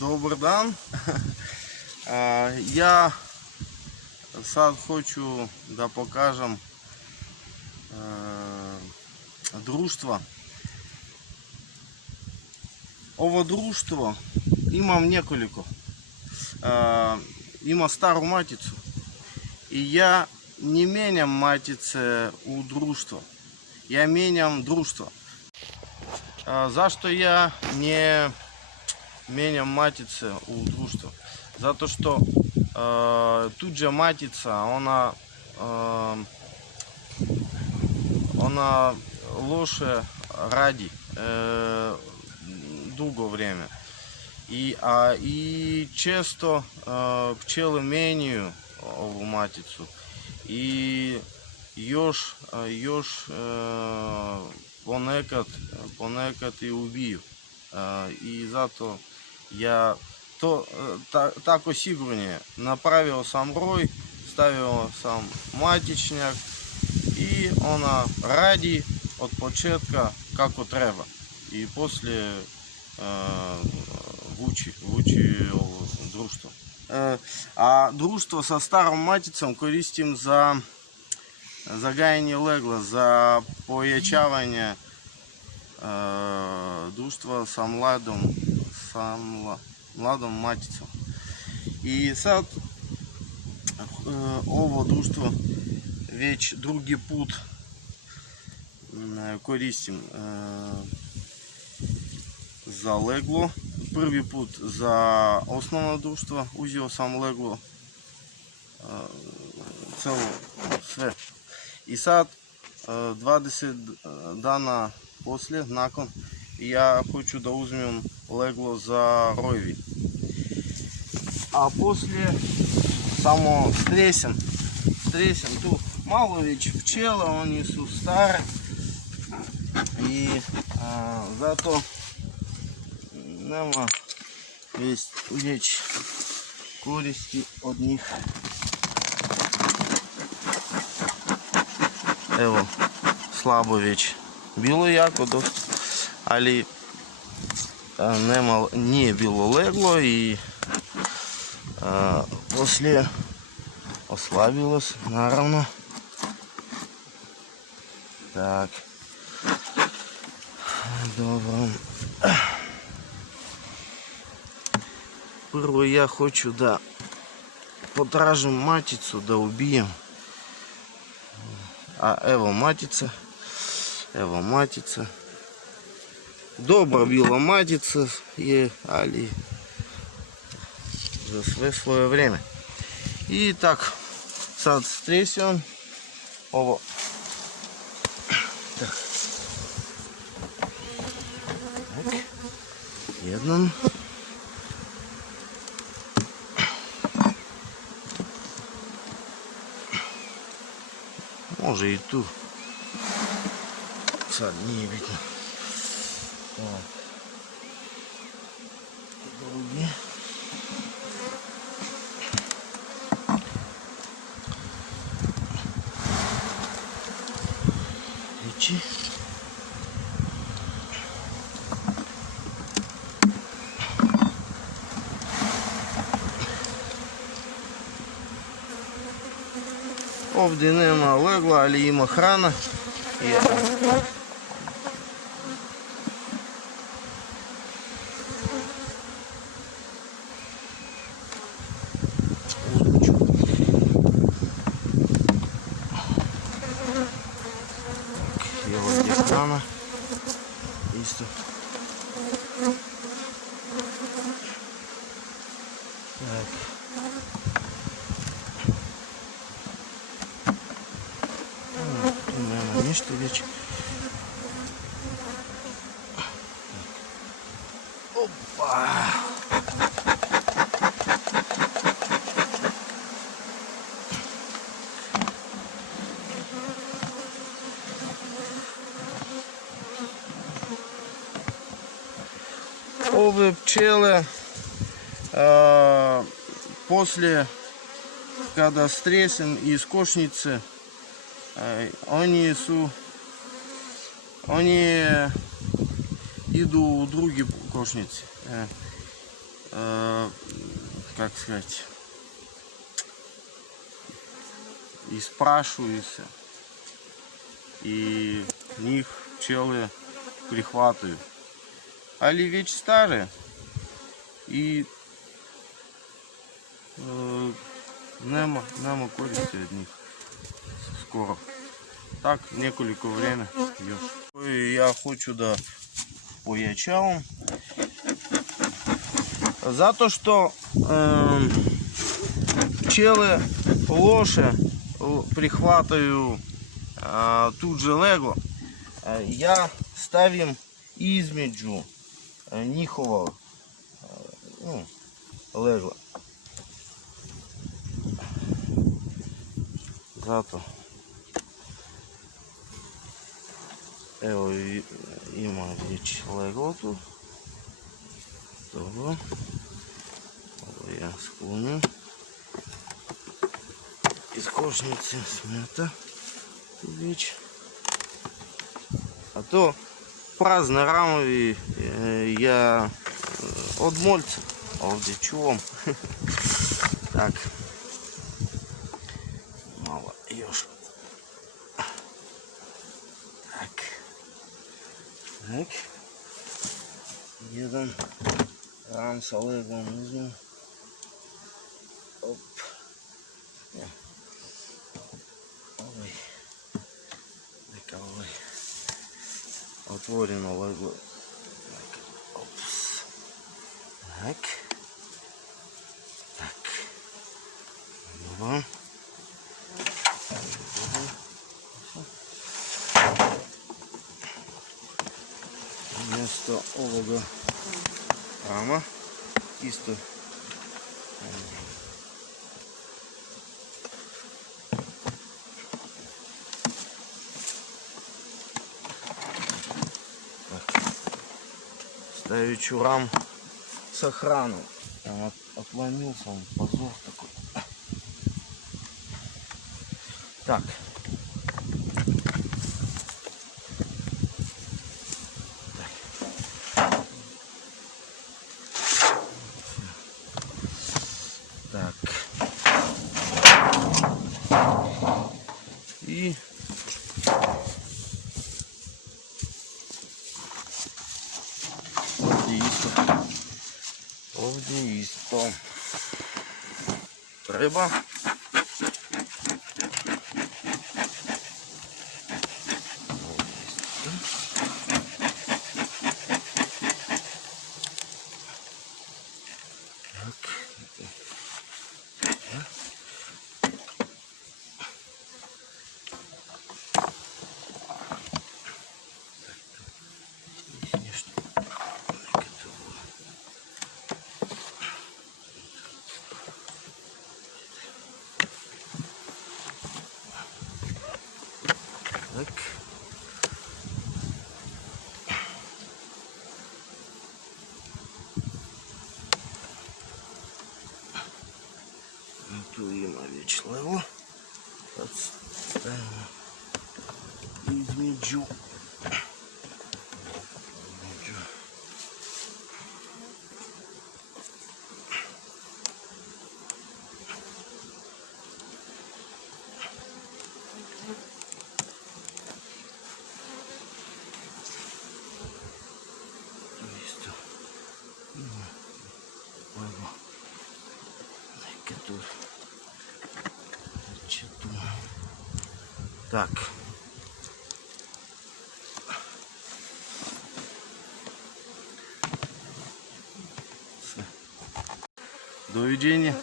Добрий день. Я сад хочу да покажем дружство. Ово дружство имам неколико. Има стару матицу. И я не меням матице у дружства. Я меням дружство. Zašto ja не меням матице у дружства? Zato što tuđa matica, ona loše radi dugo vrijeme. I često pčele menjaju ovu maticu. I još ponekad i ubiju. I zato ja to tako sigurnije. Napravio sam broj, stavio sam matičnjak i ona radi od početka kako treba. I poslije vuči ovo društvo. A društvo sa starom maticom koristim za zagajanje legla, za pojačavanje društva sa mladom maticom. I sad ovo društvo već drugi put koristim za leglo. Prvi put za osnovno društvo, uzeo sam leglo sve. I sad 20 dana poslije, nakon, ja hoću da uzmem leglo za rojvi. A poslije samo stresem tu malo već pčele, oni su stare i zato nema već koristi od njih. Evo, slabo već bilo jako dosta, ali nije bilo leglo i poslije oslabilo se, naravno. Tak, dobro. Prvo ja hoću da potražim maticu, da ubijem. A evo matica. Dobra bila matica je, ali za sve svoje vrijeme. I tako, sad stresam ovo. Tak. Jednom. Može i tu. Sad nije bitno. Drugi. Treći. Ovdje nema legla, ali ima hrana. Evo gdje hrana. Isto. Tak. Tu nema ništa već. Opa! Ove pčele poslije kada stresem iz košnice, oni idu u drugi košnici. как сказать, и спрашиваются, и них пчелы прихватывают. Але ведь старые, и нема користі від них скоро. Так, неколико время йдеш. Я хочу да поячал. За то, что пчелы лоши прихватываю тут же легло, я ставим измеджу нихового легла. Зато evo ima već leglo tu. Dobro. Ovo ja sklonим. Iz košnice smeta tu već. А то праздные рамы я от мольца, овдje чувам. Так. Мало još. Так. Так. Jedan ram sa legom uzmem. Op. Ja. Ovaj. Neka ovaj. Otvoreno leglo. Ops. Tak. Tak. Dobro. Вместо ового рама isto ставлю рам с охраной. Там отломился, он позор такой. Так. Так. И овдіїсто. Треба. Так. Готуємо вічливо. Подставимо измеджу. Так. До видения.